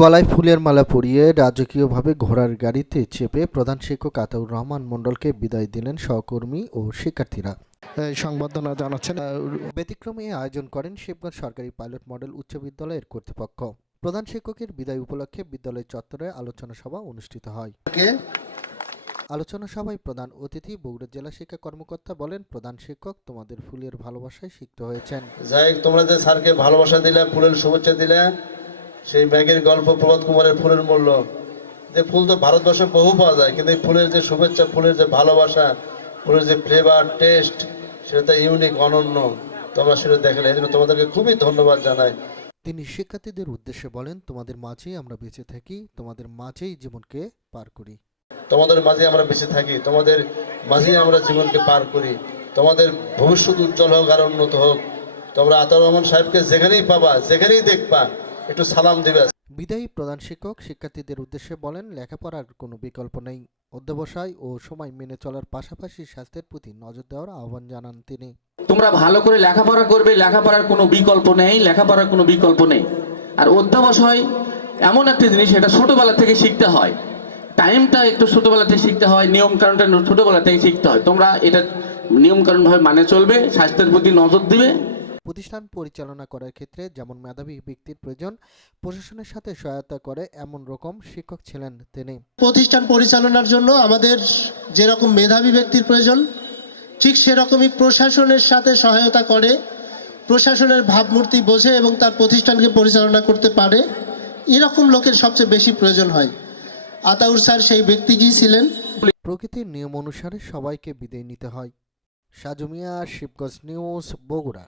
গলায় ফুলের মালা পরিয়ে রাজকীয়ভাবে ঘোড়ার গাড়িতে চেপে প্রধান শিক্ষক আতাউর রহমান মণ্ডলকে বিদায় দিলেন সহকর্মী ও শিক্ষার্থীরা। সংবর্ধনা জানাচ্ছেন। ব্যতিক্রমে আয়োজন করেন শিবগঞ্জ সরকারি পাইলট মডেল উচ্চ বিদ্যালয়ের কর্তৃপক্ষ। প্রধান শিক্ষকের বিদায় উপলক্ষে বিদ্যালয় চত্বরে আলোচনা সভা অনুষ্ঠিত হয়। আলোচনা সভায় প্রধান অতিথি বগুড়া জেলা শিক্ষা কর্মকর্তা বলেন, প্রধান শিক্ষক তোমাদের ফুলের ভালোবাসায় সিক্ত হয়েছেন। যাই তোমরা যে স্যারকে ভালোবাসা দিলে, ফুলের শুভেচ্ছা দিলে, সেই ম্যাগের গল্প প্রভাত কুমারের ফুলের মূল্য, যে ফুল তো ভারতবর্ষে বহু পাওয়া যায়, কিন্তু ফুলের যে শুভেচ্ছা, ফুলের যে ভালোবাসা, ফুলের যে ফ্লেভার টেস্ট, সেটা ইউনিক, অনন্য। তোমরা সেটা দেখলে, এই জন্য তোমাদেরকে খুবই ধন্যবাদ জানাই। তিনি শিক্ষার্থীদের উদ্দেশ্যে বলেন, তোমাদের মাঝেই আমরা বেঁচে থাকি, তোমাদের মাঝেই জীবনকে পার করি। তোমাদের মাঝে আমরা বেঁচে থাকি, তোমাদের মাঝেই আমরা জীবনকে পার করি। তোমাদের ভবিষ্যৎ উজ্জ্বল হোক আর উন্নত হোক। তোমরা আতাউর রহমান সাহেবকে যেখানেই পাবা, যেখানেই দেখবা, একটু সালাম দিবে। বিদায়ী প্রধান শিক্ষক শিক্ষার্থীদের উদ্দেশ্যে বলেন, লেখাপড়ার কোনো বিকল্প নেই। অধ্যবসায় ও সময় মেনে চলার পাশাপাশি স্বাস্থ্যের প্রতি নজর দেওয়ার আহ্বান জানান তিনি। তোমরা ভালো করে লেখাপড়া করবে, লেখাপড়ার কোনো বিকল্প নেই, লেখাপড়ার কোনো বিকল্প নেই। আর অধ্যবসায় এমন একটা জিনিস, এটা ছোটবেলা থেকে শিখতে হয়। টাইমটা একটু ছোটবেলা থেকে শিখতে হয়, নিয়ম কানুনটা ছোটবেলা থেকে শিখতে হয়। তোমরা এটা নিয়ম কানুনভাবে মানে চলবে, স্বাস্থ্যের প্রতি নজর দিবে। প্রতিষ্ঠান পরিচালনা করার ক্ষেত্রে যেমন মেধাবী ব্যক্তির প্রয়োজন, প্রশাসনের সাথে সহায়তা করে এমন রকম শিক্ষক ছিলেন তিনি। প্রতিষ্ঠান পরিচালনার জন্য আমাদের যেরকম মেধাবী ব্যক্তির প্রয়োজন, ঠিক সেরকমই প্রশাসনের সাথে সহায়তা করে, প্রশাসনের ভাবমূর্তি বোঝে এবং তার প্রতিষ্ঠানকে পরিচালনা করতে পারে, এরকম লোকের সবচেয়ে বেশি প্রয়োজন হয়। আতাউর স্যার সেই ব্যক্তিটি ছিলেন। প্রকৃতির নিয়ম অনুসারে সবাইকে বিদায় নিতে হয়। সাজু মিয়া, শিবগঞ্জ নিউজ, বগুড়া।